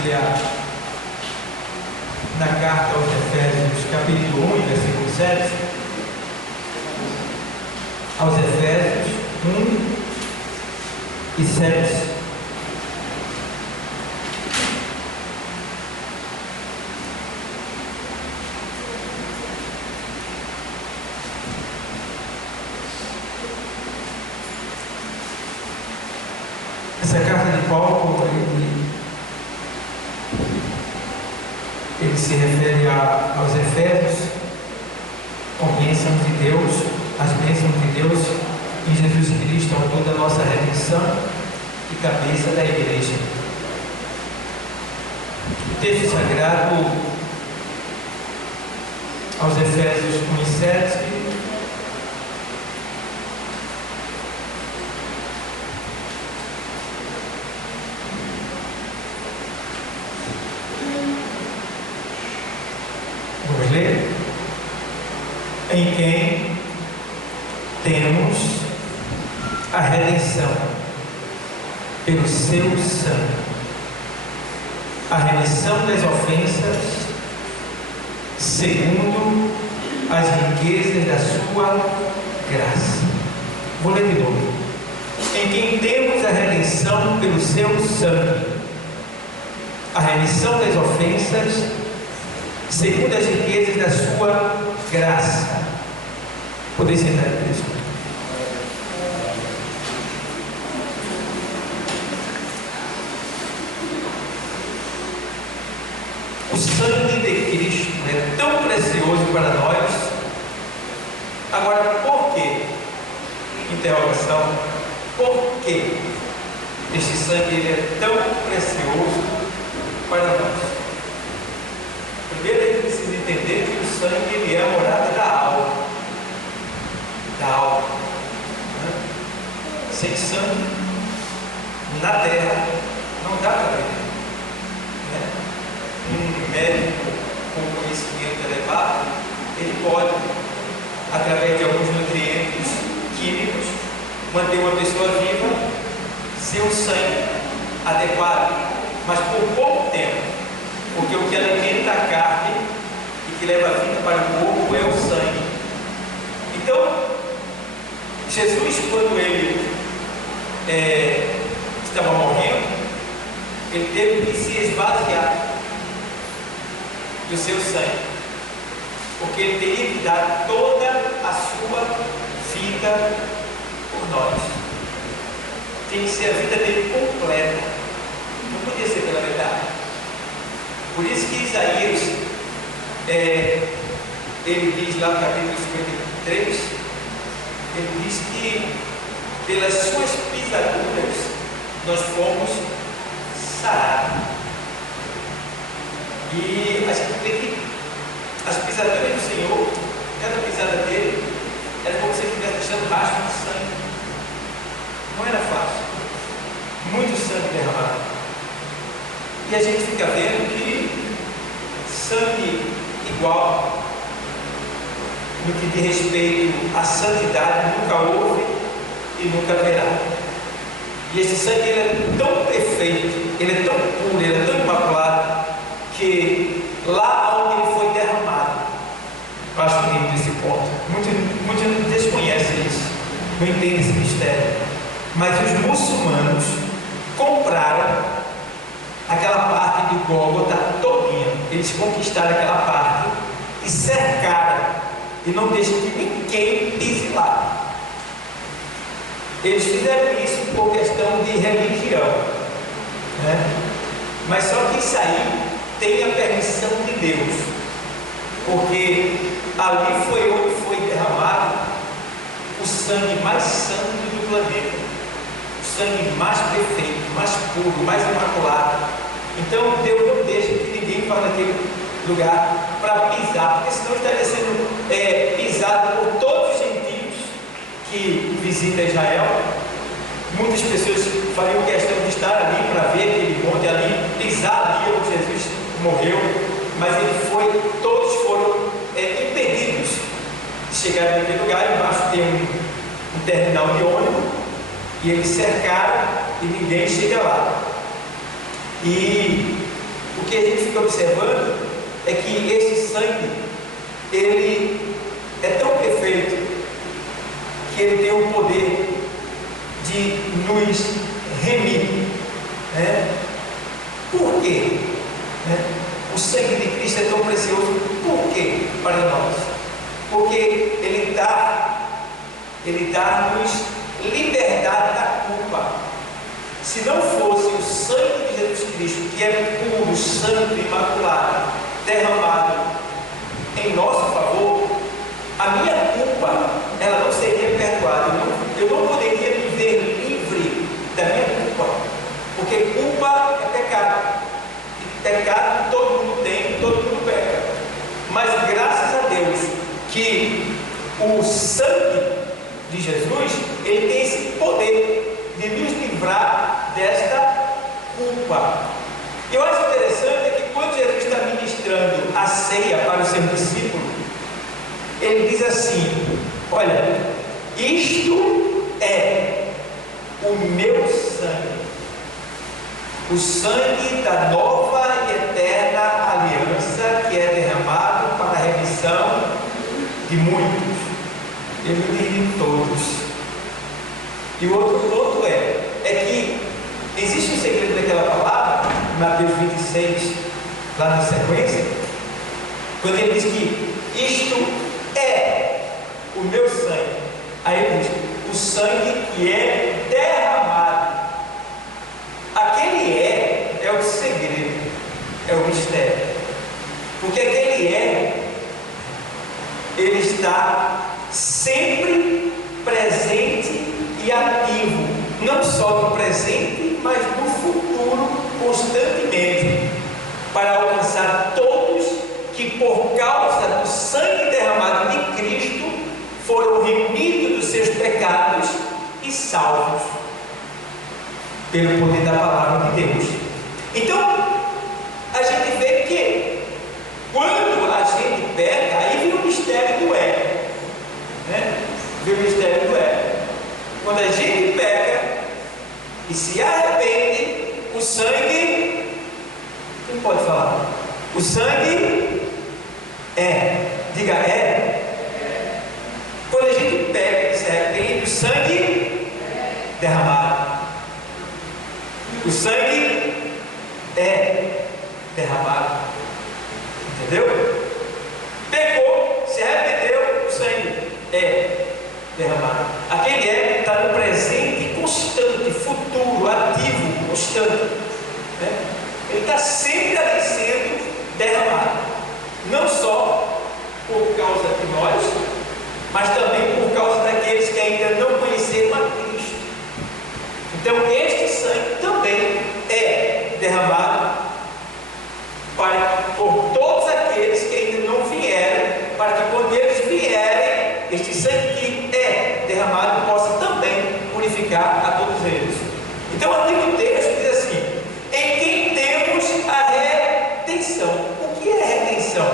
Bíblia na carta aos Efésios, capítulo 1, versículo 7. Aos Efésios 1 e 7. Essa carta de Paulo, ele se refere aos Efésios, com bênçãos de Deus, as bênçãos de Deus em Jesus Cristo, autor da nossa redenção e cabeça da igreja. O texto sagrado aos Efésios 1 e 7. Vamos ler? Em quem temos a redenção pelo seu sangue, a remissão das ofensas, segundo as riquezas da sua graça. Vou ler de novo. Em quem temos a redenção pelo seu sangue, a remissão das ofensas, segundo as riquezas da sua graça. Poder sentar, Cristo. O sangue de Cristo é tão precioso para nós. Agora, por quê? Interrogação. Por que este sangue é tão precioso para nós? Primeiro, a gente precisa entender que o sangue é a morada da alma. Da alma. Sem sangue, na terra, não dá para viver. Um médico com conhecimento elevado, ele pode, através de alguns nutrientes químicos, manter uma pessoa viva sem o sangue adequado, mas por pouco tempo, porque o que alimenta a carne e que leva a vida para o corpo é o sangue. Então, Jesus, quando ele estava morrendo, ele teve que se esvaziar do seu sangue, porque ele teria que dar toda a sua vida por nós. Tem que ser a vida dele completa, não podia ser pela verdade. Por isso que Isaías, ele diz lá no capítulo 53, ele diz que pelas suas pisaduras nós fomos sarados. E a gente vê que as pisaduras do Senhor, cada pisada dele, era como se ele estivesse deixando rastro de sangue. Não era fácil. Muito sangue derramado. E a gente fica vendo que sangue igual, no que diz respeito à santidade, nunca houve e nunca haverá. E esse sangue, ele é tão perfeito, ele é tão puro, ele é tão imaculado, que lá onde ele foi derramado, eu acho bonito esse ponto. Muitos desconhecem isso, não entendem esse mistério. Mas os muçulmanos compraram aquela parte do Gólgota todinha. Eles conquistaram aquela parte e cercaram e não deixam que ninguém pise lá. Eles fizeram isso por questão de religião, né? Mas só que isso aí tem a permissão de Deus, porque ali foi onde foi derramado o sangue mais santo do planeta, o sangue mais perfeito, mais puro, mais imaculado. Então Deus não deixa que ninguém vá naquele lugar para pisar, porque senão estaria sendo pisado por todos os gentios que visitam Israel. Muitas pessoas fariam questão de estar ali para ver aquele monte ali, pisar ali onde Jesus morreu, mas todos foram impedidos de chegar naquele lugar. Embaixo tem um terminal de ônibus e eles cercaram e ninguém chega lá. E o que a gente fica observando é que esse sangue, ele é tão perfeito que ele tem o poder de nos remir, né? Por quê? O sangue de Cristo é tão precioso. Por quê para nós? Porque ele dá-nos liberdade da culpa. Se não fosse o sangue de Jesus Cristo, que é puro, santo, imaculado, derramado em nosso favor, a minha culpa, ela não seria perdoada. Eu não poderia viver livre da minha culpa, porque culpa é pecado. E pecado todo mundo tem, todo mundo peca. Mas graças a Deus que o sangue de Jesus, ele tem esse poder de nos livrar desta culpa. Eu acho interessante que quando Jesus está ministrando a ceia para os seus discípulos, ele diz assim: olha, isto é o meu sangue, o sangue da nova e eterna aliança, que é derramado para a remissão de muitos. Ele não diz de todos. E o outro ponto é que existe um segredo daquela palavra, em Mateus 26, lá na sequência, quando ele diz que isto é o meu sangue. Aí ele diz: o sangue que é derramado. Aquele é o segredo, é o mistério. Porque aquele ele está sempre presente e ativo, não só no presente, mas no futuro, constantemente, para alcançar todos que, por causa do sangue derramado de Cristo, foram remidos dos seus pecados e salvos pelo poder da palavra de Deus. Então, a gente vê que quando a gente peca, aí vem o mistério do ego, né? Vem o mistério do ego. Quando a gente peca e se arrepende, o sangue, quem pode falar? O sangue diga quando a gente peca e se arrepende, o sangue derramado. O sangue é derramado. Entendeu? Pecou, se arrependeu, o sangue é derramado. Aquele está no presente constante, futuro, ativo, constante, né? Ele está sempre ali sendo derramado, não só por causa de nós, mas também por causa daqueles que ainda não conheceram a Cristo. Então este sangue também é derramado por todos aqueles que ainda não vieram, para que quando eles vierem, este sangue que é derramado possa também purificar a todos eles. Então aqui no texto diz assim: em quem temos a redenção. O que é redenção?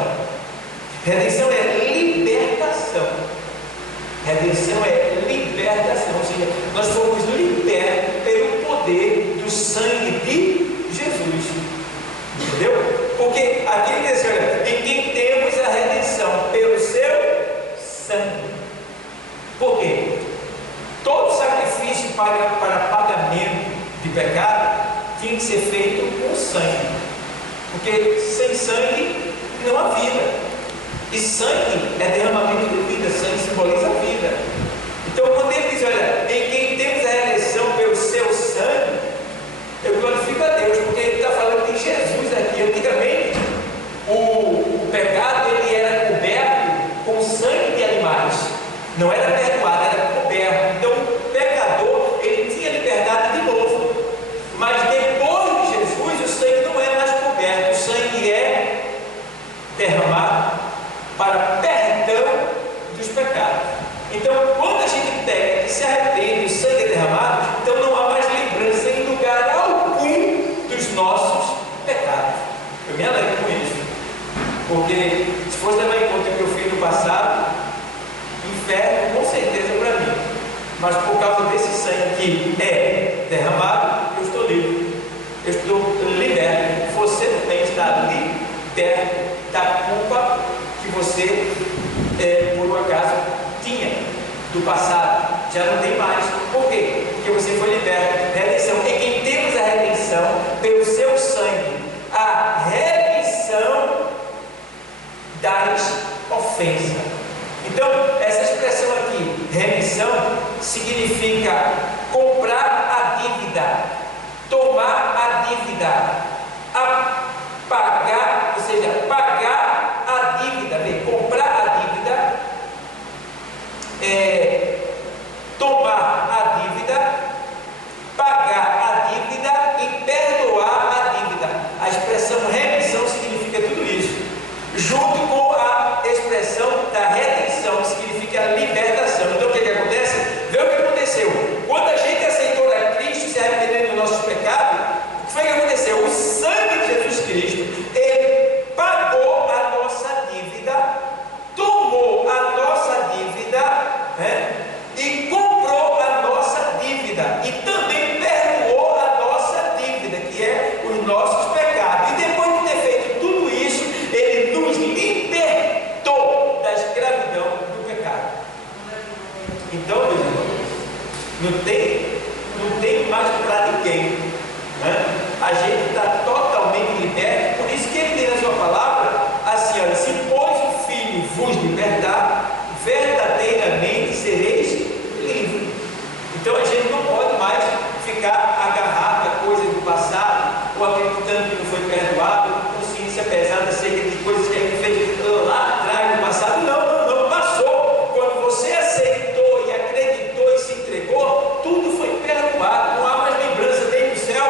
Redenção é libertação. Redenção é libertação, ou seja, nós fomos libertos pelo poder do sangue de Jesus. Entendeu? Porque aqui ele diz: olha, em quem temos a redenção pelo seu sangue. Por quê? Todo sacrifício para pagamento de pecado tinha que ser feito com sangue, porque sem sangue não há vida, e sangue é derramamento de vida, sangue simboliza a vida. Então quando ele diz: olha, em quem temos a redenção pelo seu sangue, eu glorifico a Deus, porque ele está falando de Jesus aqui. Antigamente o pecado ele era coberto com sangue de animais, não era perdoado, era coberto. Então o pecador ele tinha liberdade de novo, mas depois de Jesus o sangue não é mais coberto, o sangue é derramado para perdão dos pecados. Então quando a gente pega e se arrepende, o sangue é derramado, então não há mais lembrança em lugar algum dos nossos pecados. Eu me alegro com isso, porque se fosse levar em conta o que eu fiz no passado, inferno com certeza para mim, mas por causa desse sangue que é derramado, eu estou livre, eu estou liberto. Você também está liberto da culpa que você, por um acaso, tinha do passado. Já não tem mais. Por quê? Porque você foi liberto. Redenção. Em quem temos a redenção pelo seu sangue, a remissão das ofensas. Então, essa expressão aqui, remissão, significa comprar a dívida, tomar a dívida, pagar, ou seja, pagar a dívida. Comprar a dívida, tomar a dívida, pagar a dívida e perdoar a dívida. A expressão remissão significa tudo isso, junto com a expressão da redenção, que significa libertação. Então o que acontece? Vê o que aconteceu. Quando a gente aceitou a Cristo, se arrependendo dos nossos pecados, o que foi que aconteceu? O sangue de Jesus Cristo, ele pagou a nossa dívida, tomou a nossa dívida, e comprou a nossa dívida, e também perdoou a nossa dívida, que é os nossos pecados. E depois de ter feito tudo isso, ele nos libertou da escravidão do pecado. Então, meus irmãos, não tem mais para ninguém, a gente está totalmente liberto. Por isso que ele tem na sua palavra assim: olha, se pois o Filho vos libertar, verdadeiramente sereis livres. Então a gente não pode mais ficar agarrado a coisas do passado, ou acreditando que não foi perdoado, consciência pesada acerca de coisas que a gente fez lá atrás no passado. Não passou. Quando você aceitou e acreditou e se entregou, tudo foi perdoado. Não há mais lembrança nem do céu,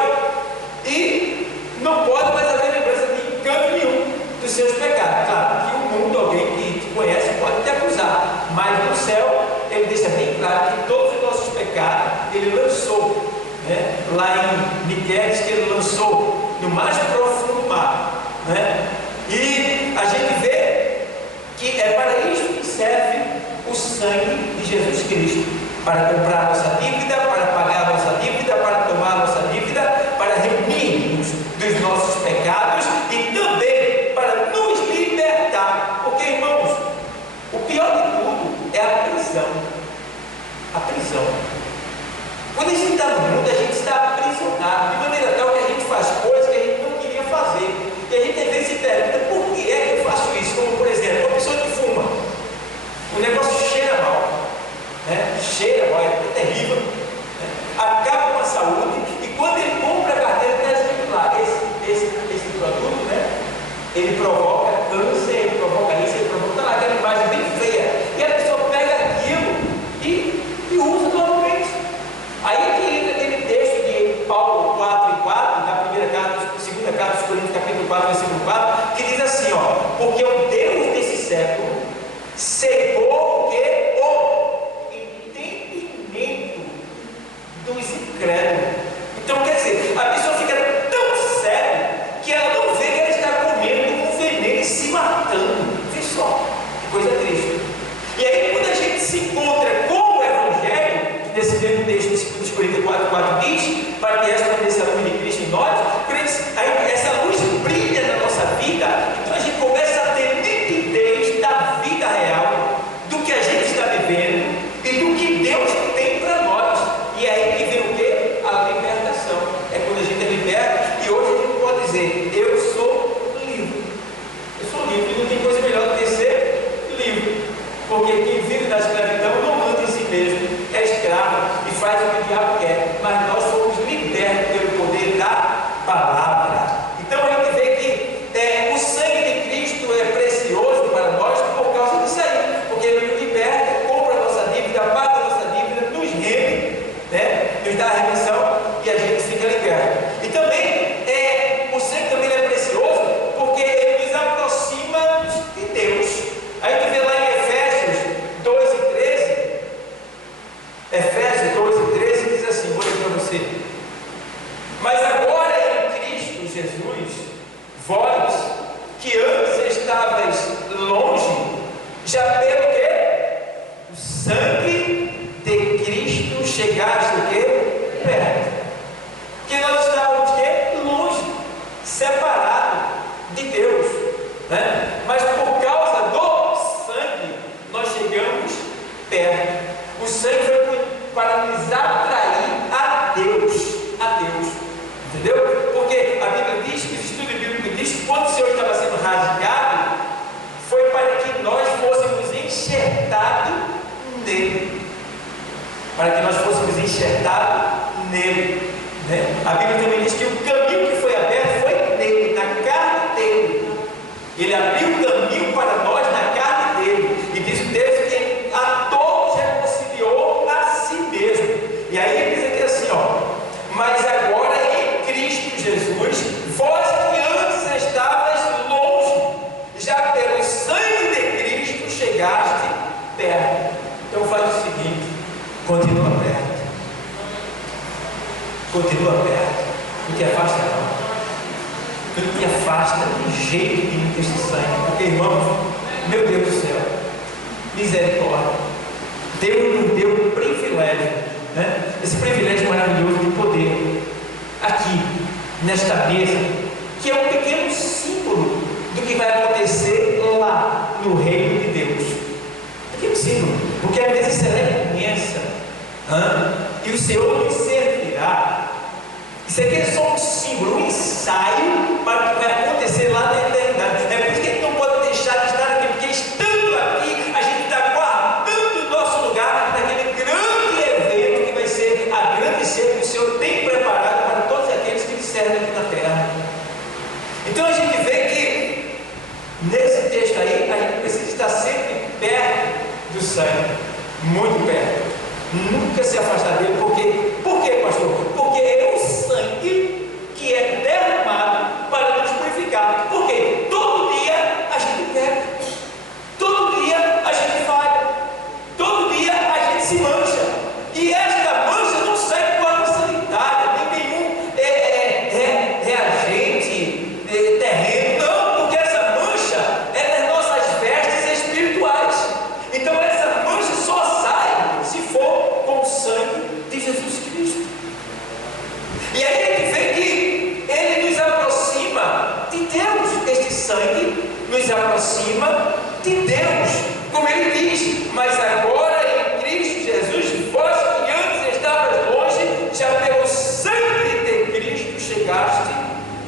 e não pode mais haver lembrança de canto nenhum dos seus pecados. Claro que o mundo, alguém que te conhece, pode te acusar, mas no céu ele deixa bem claro que todos os nossos pecados ele lançou, lá em Miqueias, que ele lançou no mais profundo mar, e a gente vê que é para isso que serve o sangue de Jesus Cristo, para comprar a nossa dívida, para pagar a nossa dívida, para tomar a nossa dívida, para remir-nos dos nossos pecados e também para nos libertar. Porque, irmãos, o pior de tudo é a prisão. A prisão. Quando a gente está no mundo, a gente está aprisionado, de maneira tal que a gente faz coisas que a gente não queria fazer. E a gente às vezes se pergunta: por que é que eu faço isso? Como, por exemplo, uma pessoa que fuma, o negócio cheira mal, cheira mal, é terrível, acaba com a saúde, e quando ele compra a carteira, está escrito lá: esse produto, ele provoca câncer, ele provoca isso, ele provoca, está lá aquela imagem bem feia, e a pessoa pega aquilo e usa normalmente. Aí aqui entra aquele texto de Paulo 4:4, da primeira carta, segunda carta dos Coríntios, capítulo 4, versículo 4, que diz assim: porque o Deus desse século cegou o quê? O entendimento dos incrédulos. Então, quer dizer, a pessoa fica tão cega que ela não vê que ela está comendo um veneno e se matando. Vê só, que coisa triste. E aí, quando a gente se encontra com o Evangelho, nesse mesmo texto de 2 Coríntios 4:4 diz: para que resplandeça a luz de Cristo em nós, aí essa luz brilha na nossa vida, então a gente começa a ter nitidez da vida real, do que a gente está vivendo e do que Deus tem para nós. E é aí que vem o quê? A libertação. É quando a gente é liberto, e hoje a gente pode dizer: eu sou livre. Eu sou livre, e não tem coisa melhor do que ser livre, porque quem vive da escravidão não manda em si mesmo, é escravo e faz o que o diabo quer, mas nós somos libertos pelo poder da palavra. Então a gente vê que o sangue de Cristo é precioso para nós por causa disso aí, porque ele nos liberta, compra a nossa dívida, paga a nossa dívida, nos rende, nos dá a remissão e a gente fica liberto. E também o sangue também é precioso porque ele nos aproxima de Deus. A gente vê lá em Efésios 2:13, Efésios 2:13 diz assim, vou ler para você: mas agora em Cristo Jesus, vós que antes estavais longe, já pelo que? O sangue de Cristo chegaste o quê? Perto. Porque nós estávamos o quê? Longe, separados de Deus. para que nós fôssemos enxertados nele, né? A Bíblia também diz que o caminho que foi aberto foi nele, na carne dele. Ele abriu o caminho para nós na carne dele, e diz o texto que a todos reconciliou a si mesmo. E aí ele diz aqui assim, mas agora em Cristo Jesus, vós que antes estavas longe, já pelo sangue de Cristo chegaste perto. Então faz o seguinte: continua perto, não te afasta não te afasta de jeito nenhum deste sangue, porque, irmãos, meu Deus do céu, misericórdia, Deus nos deu o privilégio, né? Esse privilégio maravilhoso de poder aqui nesta mesa, que é um pequeno símbolo do que vai acontecer lá no reino de Deus. Pequeno símbolo, porque a mesa será imensa, e o Senhor nos servirá. Isso aqui é só um símbolo, um ensaio para o que vai acontecer lá na eternidade. É por isso que a gente não pode deixar de estar aqui, porque estando aqui, a gente está guardando o nosso lugar naquele grande evento que vai ser a grande ceia que o Senhor tem preparado para todos aqueles que lhe servem aqui na terra. Então a gente vê que nesse texto aí, a gente precisa estar sempre perto do sangue, muito perto, nunca se afastar dele. Por quê, pastor? Porque é o sangue que é derramado para nos purificar. Porque todo dia a gente peca, todo dia a gente falha, todo dia a gente se mancha, e esta mancha não sai com água sanitária, nem nenhum reagente terreno, não, porque essa mancha é das nossas vestes espirituais. Então essa mancha só sai se for com o sangue de Jesus Cristo. E aí a gente vê que ele nos aproxima de Deus. Este sangue nos aproxima de Deus, como ele diz: mas agora em Cristo Jesus, vós que antes estavas longe, já pelo sangue de Cristo chegaste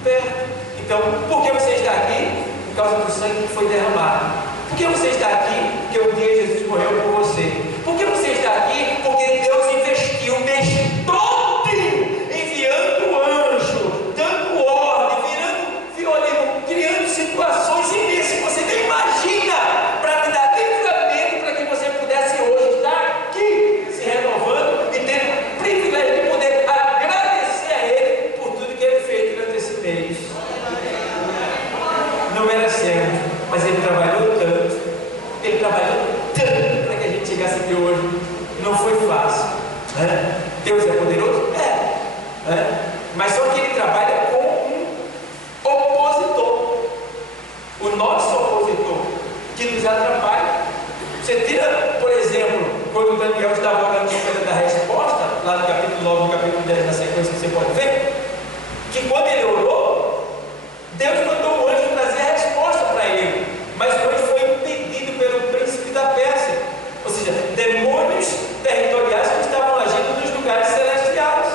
perto. Então, por que você está aqui? Por causa do sangue que foi derramado. Por que você está aqui? Porque um dia Jesus morreu por você. Por que você está aqui? Porque Deus investiu o mês todo enviando anjo, dando ordem, criando situações imensas que você nem imagina, para te dar livramento, para que você pudesse hoje estar aqui se renovando e ter o privilégio de poder agradecer a Ele por tudo que Ele fez durante esse mês. Não merecemos, mas Ele trabalhou tanto para que a gente chegasse aqui hoje. Não foi fácil, né? Deus é poderoso? Mas só que Ele trabalha com um opositor, o nosso opositor, que nos atrapalha. Você tira, por exemplo, quando Daniel estava orando no período da resposta, lá no capítulo 9, no capítulo 10, na sequência, você pode ver que quando ele orou, Deus mandou o anjo trazer a resposta para ele, mas o anjo foi impedido pelo príncipe da Pérsia, ou seja, demônios territoriais que estavam agindo nos lugares celestiais.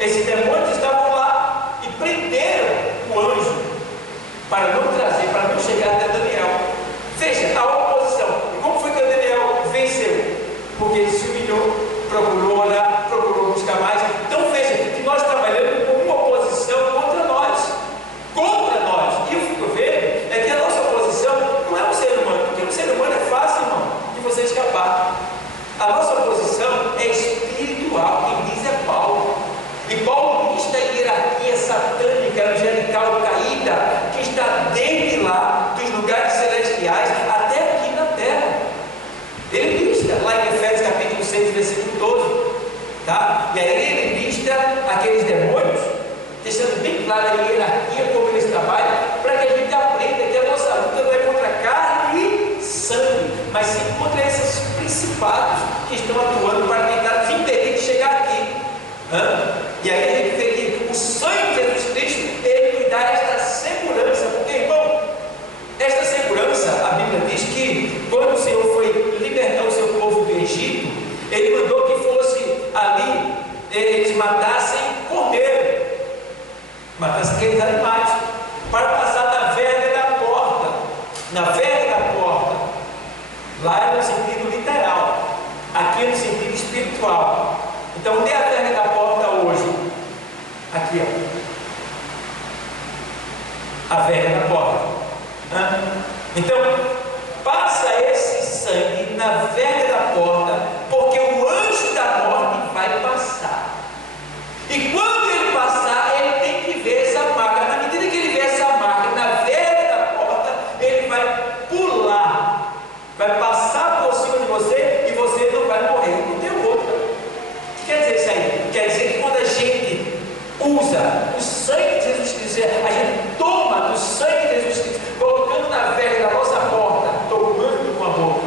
Esses demônios estavam lá e prenderam o anjo para não trazer, para não chegar até Daniel. Veja a oposição. E como foi que Daniel venceu? Porque ele se humilhou, procurou orar, procurou buscar mais. Então veja que nós trabalhamos com uma oposição contra nós. E eu fico vendo é que a nossa oposição não é um ser humano, porque um ser humano é fácil, irmão, de você escapar. A nossa oposição é espiritual. Quem diz é Paulo. E Paulo lista a hierarquia satânica, angelical caída, que está desde lá, dos lugares celestiais, até aqui na terra. Ele lista lá em Efésios capítulo 6, versículo 12. Tá? E aí ele lista aqueles demônios, deixando bem clara a hierarquia, como eles trabalham, para que a gente aprenda que a nossa luta não é contra carne e sangue, mas sim contra esses principados que estão atuando para tentar te impedir de chegar aqui. E aí a gente vê que o sangue de Jesus Cristo, ele nos dá esta segurança, porque, irmão, esta segurança, a Bíblia diz que quando o Senhor foi libertar o seu povo do Egito, ele mandou que fosse ali, eles matassem cordeiro, matassem aqueles animais, para passar da verga da porta, na verga da porta. Lá é no sentido literal, aqui é no sentido espiritual. a verga na porta. Então, passa esse sangue na verga da porta, porque o anjo da morte vai passar. E quando ele passar, ele tem que ver essa marca. Na medida que ele vê essa marca na verga da porta, ele vai pular, vai passar por cima de você e você não vai morrer. Não tem outra. O que quer dizer isso aí? Quer dizer que quando a gente usa o sangue de Jesus Cristo, a gente toma do sangue de Jesus Cristo, colocando na verga da nossa porta, tomando com a boca,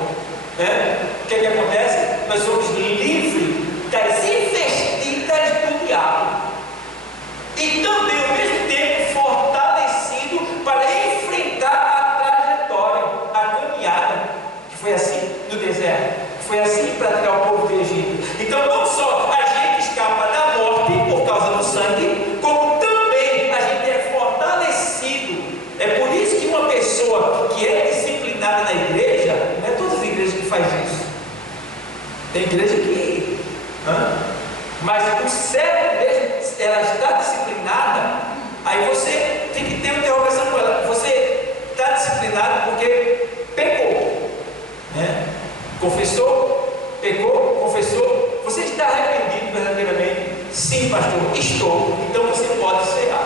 o que acontece? Nós somos livres das investidas do diabo e também ao mesmo tempo fortalecido para enfrentar a trajetória, a caminhada, que foi assim no deserto, que foi assim para tirar o povo do Egito. Então não só a gente escapa da morte por causa do sangue, como também a gente é fortalecido. É por isso que uma pessoa que é disciplinada na igreja, não é todas as igrejas que faz isso, tem igreja que mas o cérebro mesmo, ela está disciplinada, aí você tem que ter uma interrogação com ela. Você está disciplinado porque pecou, confessou, pecou, confessou. Você está arrependido verdadeiramente? Sim, pastor, estou. Então você pode cear.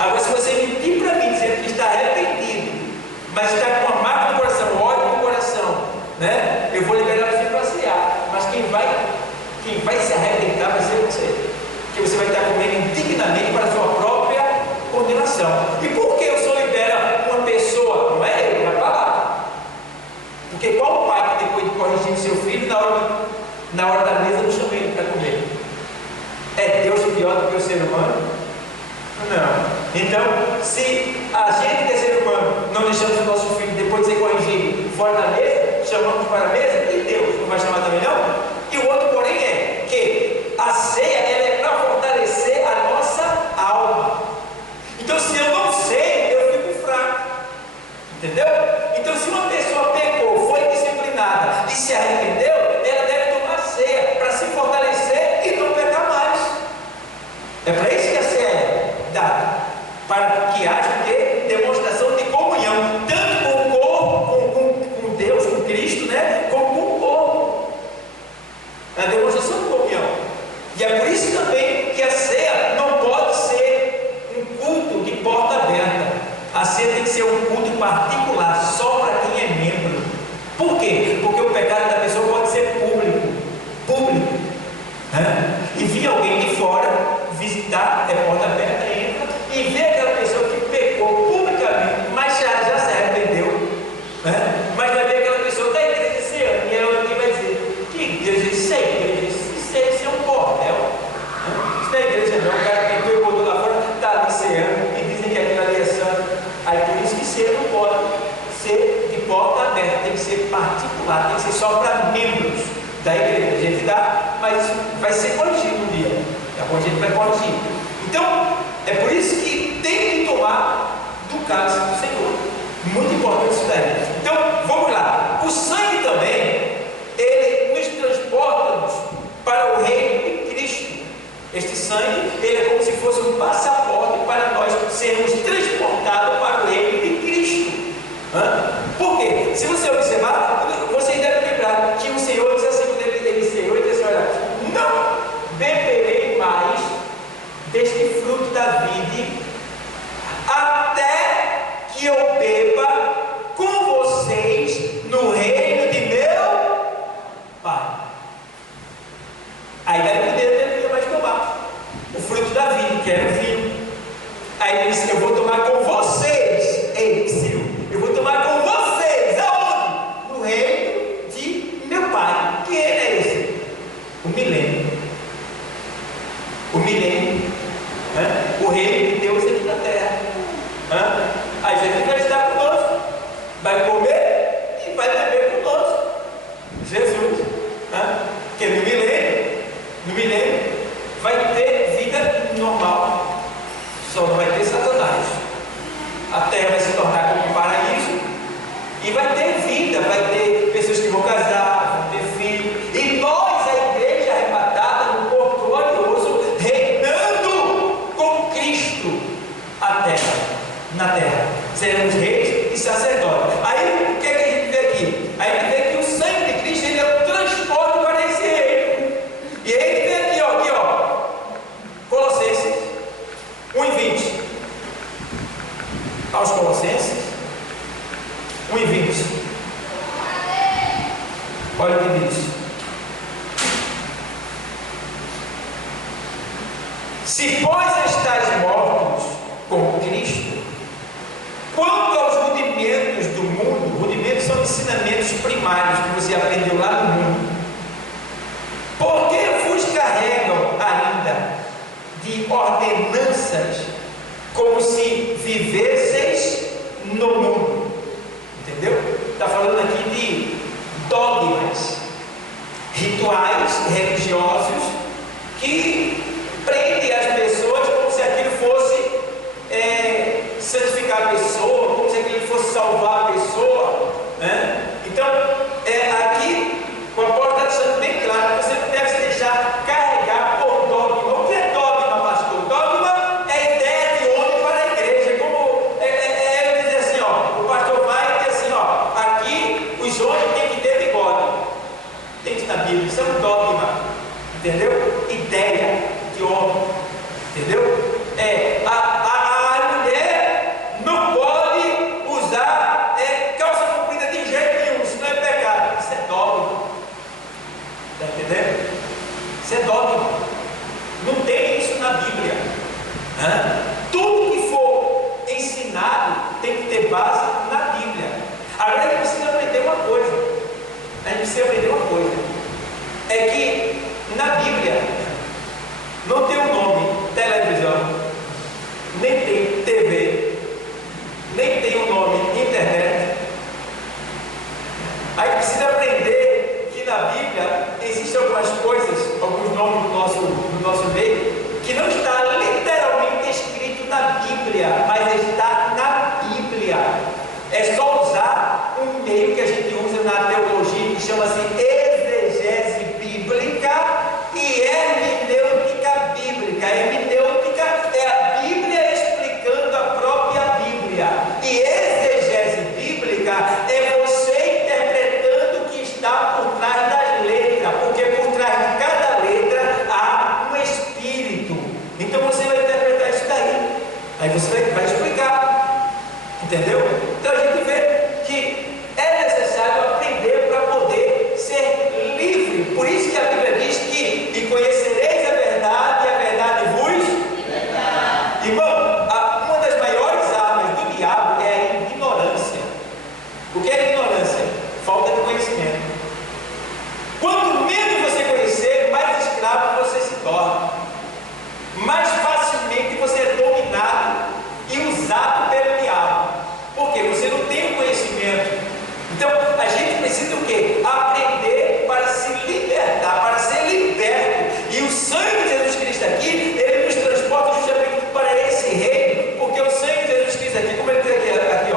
Agora, se você mentir para mim dizendo que está arrependido, mas está com uma mágoa no coração, ódio no coração, eu vou liberar você para cear. Mas quem vai se arrepentar vai ser você, porque você vai estar comendo indignamente para a sua própria condenação. E por que o Senhor libera uma pessoa? Não é ele, vai falar. Porque qual pai que depois de corrigir o seu filho, na hora da mesa não chama ele para comer? É Deus pior do que o ser humano? Não. Então, se a gente que é ser humano não deixamos o nosso filho depois de ser corrigido fora da mesa, chamamos para a mesa, e Deus não vai chamar também não? E o outro, porém, é que a ceia ela é para fortalecer a nossa alma. Então, se eu não sei, eu fico fraco. Entendeu? Então, se uma pessoa pecou, foi disciplinada e se arrependeu, ela deve tomar ceia para se fortalecer e não pecar mais. É para isso que a ceia é dada, para que haja demonstração de comunhão, tanto com o corpo, com Deus, com Cristo, como com o corpo. É a demonstração de comunhão. E é por isso também que a ceia não pode ser um culto de porta aberta. A ceia tem que ser um culto particular, só para quem é membro. Por quê? Porque o pecado da pessoa pode ser público. E vir alguém de fora visitar, é porta aberta, entra e vê aquela pessoa que pecou publicamente, mas já se arrependeu. Mas vai ver aquela pessoa da igreja ceando, e ela aqui vai dizer: que igreja? Isso é igreja? Isso é um bordel. Isso não é igreja não. O cara que pecou do lá fora está ali ceando e dizem que aquilo ali é santo. Aí por isso que ceia não pode ser de porta aberta, tem que ser particular, tem que ser só para membros da igreja. A gente dá, mas isso vai ser corrigido um dia. A gente vai corrigir. Então, é por isso que tem que tomar do cálice do Senhor. Muito importante isso daí. Então, vamos lá. O sangue também, ele nos transporta para o reino de Cristo. Este sangue, ele é como se fosse um passaporte para nós sermos transportados para o reino de Cristo. Por quê? Se você observar, vocês devem lembrar que o Senhor diz assim, quando ele Senhor, ele diz assim: olha, não beberei mais deste fruto da vide, até que eu beba com vocês no reino de meu Pai. Aí vai poder ele não vai tomar o fruto da vide, que era o vinho. Aí ele disse: eu vou tomar com vocês. Ei, Senhor, eu vou tomar com vocês. Aonde? No reino de meu Pai. Que reino é esse? O milênio. O milênio, o reino de Deus aqui na terra. Aí Jesus vai estar conosco, vai comer e vai beber conosco. Jesus, porque no milênio vai ter vida normal, só não vai ter Satanás. A terra vai se tornar como um paraíso e vai ter vida, vai ter pessoas que vão casar, vão ter filhos, e nós, a igreja arrebatada no corpo glorioso, reinando com Cristo a terra. na terra. Seremos reis e sacerdotes. Aí, o que é que a gente vê aqui? Aí a gente vê que o sangue de Cristo, ele é o transporte para esse reino. E aí a gente vê aqui, ó, Colossenses 1:20. Aos Colossenses 1:20. Olha o que diz: se pois estáis mortos com Cristo, quanto aos rudimentos do mundo, rudimentos são ensinamentos primários que você aprendeu lá no mundo, por que vos carregam ainda de ordenanças como se vivesseis no mundo? Entendeu? Está falando aqui de dogmas, rituais religiosos que prendem as pessoas como se aquilo fosse santificar a pessoa, como se aquilo fosse salvar a pessoa, né? Então, aqui o apóstolo está deixando bem claro que você não deve se deixar carregar por dogma. O que é dogma, pastor? Dogma é a ideia de homem para a igreja. Como ele diz assim, ó, o pastor vai e diz assim, ó, aqui os homens têm que ter bigode. Tem que estar na Bíblia, isso é um dogma, entendeu? Ideia de homem, entendeu? A mulher não pode usar calça comprida de jeito nenhum, isso não é pecado, isso é dogma. Está entendendo? Isso é dogma. Não tem isso na Bíblia. Tudo que for ensinado tem que ter base na Bíblia. Agora a gente precisa aprender uma coisa. É que na Bíblia não tem o nome televisão, nem tem TV, nem tem o nome internet. Aí precisa aprender que na Bíblia existem algumas coisas, alguns nomes do nosso meio, que não está literalmente escrito na Bíblia, mas está na Bíblia. É só usar um meio que a gente usa na teologia, que chama-se exegese bíblica e hermenêutica bíblica. A hermenêutica é a Bíblia explicando a própria Bíblia, e exegese bíblica é você interpretando o que está por trás das letras, porque por trás de cada letra há um espírito. Então você vai interpretar isso daí, aí você vai explicar, entendeu? Então a gente vê que é necessário aprender para poder ser livre. Por isso que a Bíblia diz que e conhecereis a verdade, e a verdade vos libertará. Irmão, uma das maiores armas do diabo é a ignorância. O que é ignorância? Falta de conhecimento. Quanto menos você conhecer, mais escravo você se torna, mais facilmente você é dominado e usado pelo diabo. Por quê? Você não tem o conhecimento. Então a gente precisa o quê? Aprender para se libertar, para ser liberto. E o sangue de Jesus Cristo aqui, ele nos transporta justamente para esse reino, porque o sangue de Jesus Cristo aqui, como ele diz aqui ó,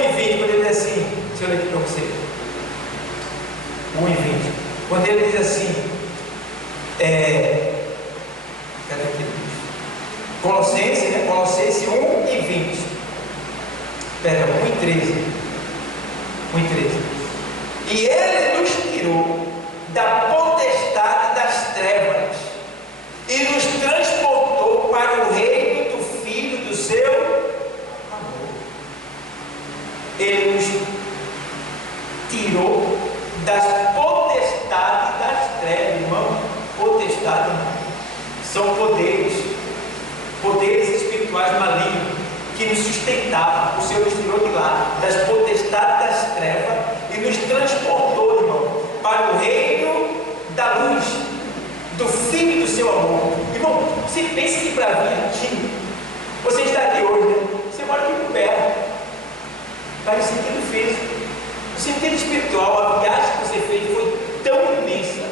1:20, quando ele diz assim, deixa eu ler aqui para você, 1:20, quando ele diz assim, cadê aqui? Colossenses, né? Colossenses 1:20. Perdão, 1:13. E ele nos tirou da potestade das trevas e nos transportou para o reino do Filho do seu amor. Ele nos tirou das potestades das trevas, irmão. Potestade são poderes espirituais malignos que nos sustentavam. O Senhor nos tirou de lá, das potestades das trevas, e nos transportou, irmão, para o reino da luz, do Filho do seu amor. Irmão, você pensa que para vir aqui, você está aqui hoje, né? Você mora aqui por perto, vai no sentido físico, no sentido espiritual. A viagem que você fez foi tão imensa,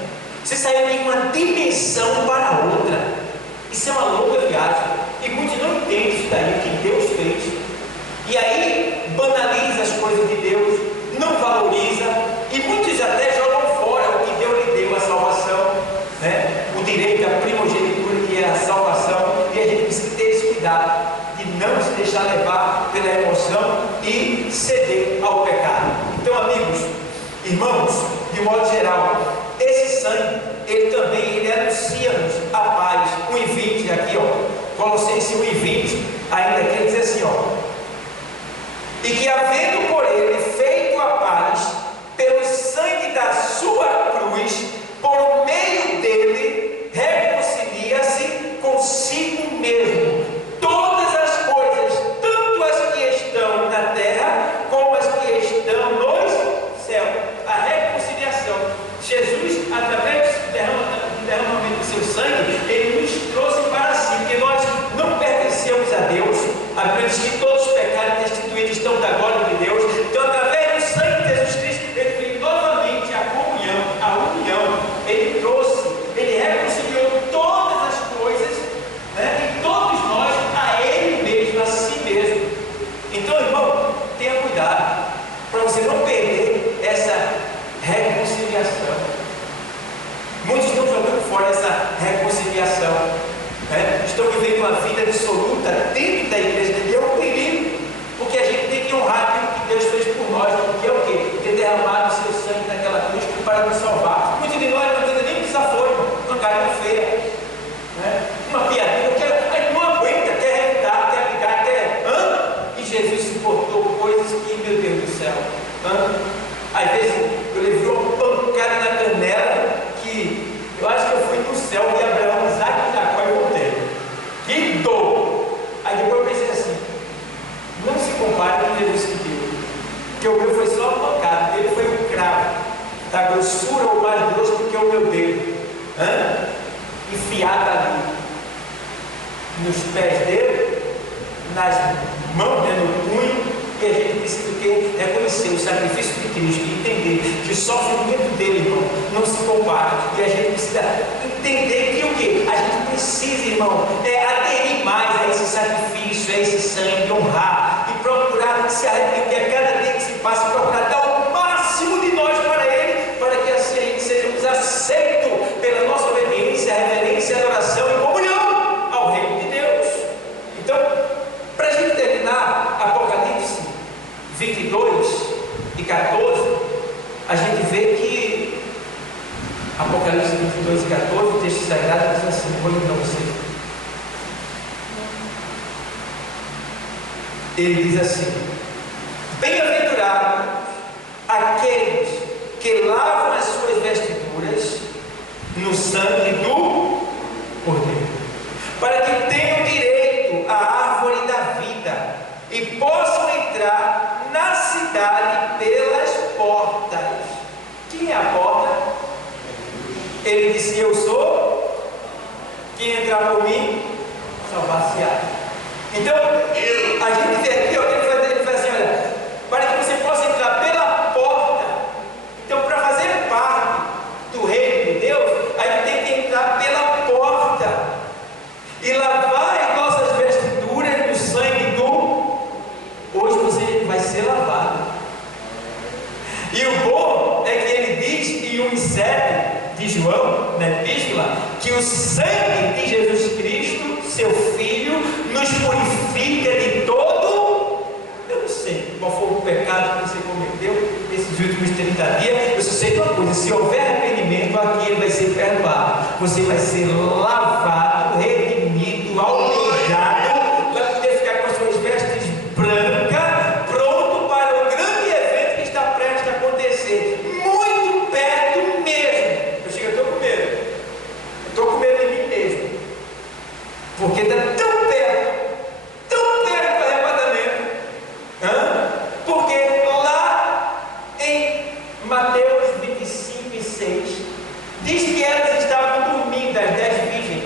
você saiu de uma dimensão para outra. Isso é uma longa viagem, e muitos não entendem isso daí, o que Deus fez, e aí banaliza as coisas de Deus, não valoriza, e muitos até jogam fora o que Deus lhe deu, a salvação, né? O direito à primogenitura, que é a salvação, e a gente precisa ter esse cuidado. cuidado de não se deixar levar pela emoção e ceder ao pecado. Então, amigos, irmãos, de modo geral, esse sangue, ele anuncia-nos a paz. 1:20 aqui, Colossenses 1:20, ainda aqui ele diz assim, e que havendo por ele feito a paz, pelo sangue da sua cruz, por meio dele, reconcilia-se consigo mesmo todas as coisas, tanto as que estão na terra, como as que estão nos céus. A reconciliação. Jesus, através do derramamento do seu sangue, ele nos trouxe para si, porque nós não pertencemos a Deus. A Bíblia diz que todos os pecados destituídos estão da glória de Deus. Então, através do sangue de Jesus Cristo, ele fez novamente a comunhão, a união. Ele trouxe, ele reconciliou todas as coisas, e todos nós a ele mesmo, a si mesmo. Então, irmão, tenha cuidado para você não perder essa reconciliação. Muitos estão jogando fora essa reconciliação, estão vivendo uma vida dissoluta dentro da igreja, e é um perigo, porque a gente tem que honrar aquilo que Deus fez por nós, que é o quê? Ter derramado o seu sangue naquela cruz para nos salvar. Muitos de nós não entendem nem desaforo, uma carinha feia, uma piadinha, a não aguenta, quer revidar, quer brigar, e Jesus suportou coisas que, meu Deus do céu, às vezes eu levei uma pancada na canela que eu acho que eu fui no céu de Abraão, Isaac e Jacó e voltei. Que dor! Aí depois eu pensei assim, não se compare com Jesus que deu, porque o meu foi só uma pancada, ele foi um cravo, da grossura ou mais grosso do que o meu dedo, enfiado ali, nos pés dele, nas mãos, no punho. E a gente precisa reconhecer o sacrifício de Cristo e entender que o sofrimento dele, irmão, não se compara. E a gente precisa entender que o quê? A gente precisa, irmão, aderir mais a esse sacrifício, a esse sangue, honrar e procurar se arrepender a cada dia que se passa, procurar dar o máximo de nós para ele, para que assim sejamos aceitos pela nossa obediência, reverência, adoração e comunhão ao reino de Deus. Então, para a gente terminar, Apocalipse 22:14, a gente vê que Apocalipse 22:14, o texto sagrado diz assim, vou ler para você. Ele diz assim: bem-aventurados aqueles que lavam as suas vestiduras no sangue do Cordeiro, para que tenham direito à árvore da vida e possam entrar na cidade pelas portas. Quem é a porta? Ele disse: eu sou. Quem entrar por mim, salvar-se-á. Então, a gente vê aqui, ele faz assim, olha, para que você possa entrar pela porta. Então, para fazer parte do reino de Deus, a gente tem que entrar pela porta e lavar as nossas vestiduras no sangue do... Hoje você vai ser lavado. E o bom é que ele diz em 1:7 de João, na epístola, que o sangue de Jesus Cristo, seu Filho, nos purifica de todo... Eu não sei qual foi o pecado que você cometeu nesses últimos 30 dias. Eu só sei de uma coisa: se houver arrependimento, aqui ele vai ser perdoado. Você vai ser lavado, redimido, alvejado, vai poder ficar com as suas vestes brancas, pronto para o grande evento que está prestes a acontecer, muito perto mesmo. Eu chego, eu estou com medo. Eu estou com medo de mim mesmo, porque está tão perto do arrebatamento. Porque lá em Mateus 25:6 diz que elas estavam dormindo, as 10 virgens.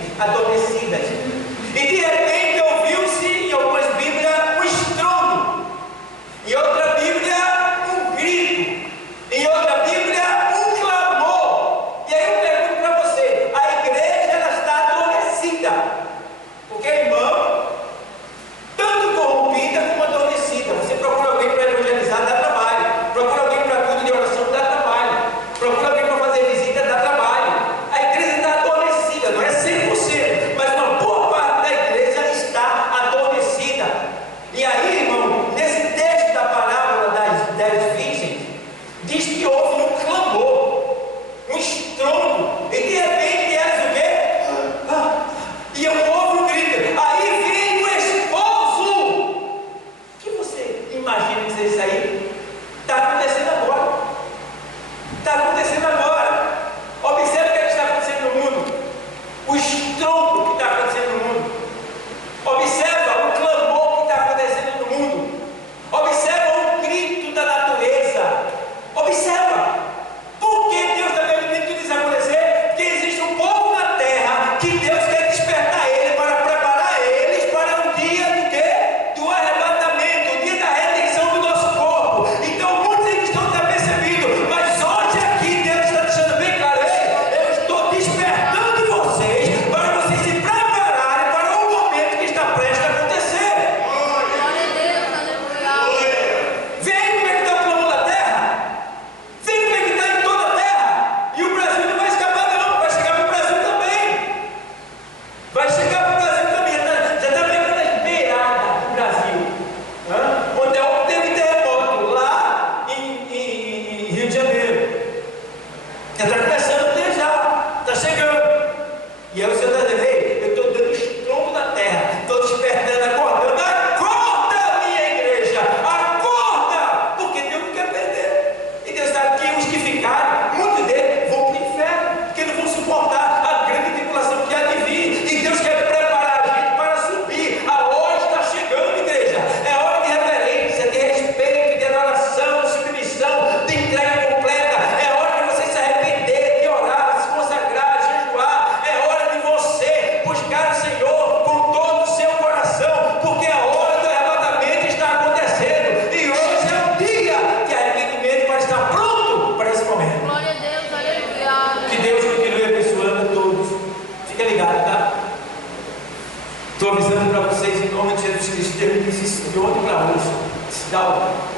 de ontem para hoje.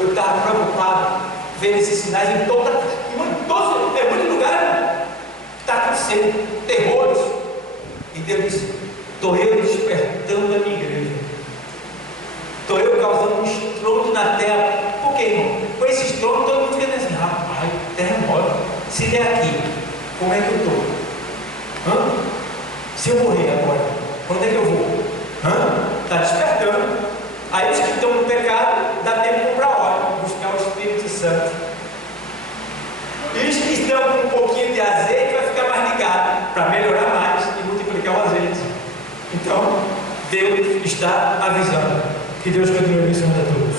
Eu estava preocupado vendo esses sinais em muito lugar. Está acontecendo terrores. E Deus disse: estou eu despertando a minha igreja. Estou eu causando um estrondo na terra. Por quê, irmão? Com esse estrondo todo mundo fica assim: rapaz, terremoto. Se der aqui, como é que eu estou? Se eu morrer agora, onde é que eu vou? Está despertando. Aí os que estão no pecado, dá tempo de comprar óleo, buscar o Espírito Santo. E os que estão com um pouquinho de azeite, vai ficar mais ligado, para melhorar mais e multiplicar o azeite. Então, Deus está avisando. Que Deus continue abençoando a todos.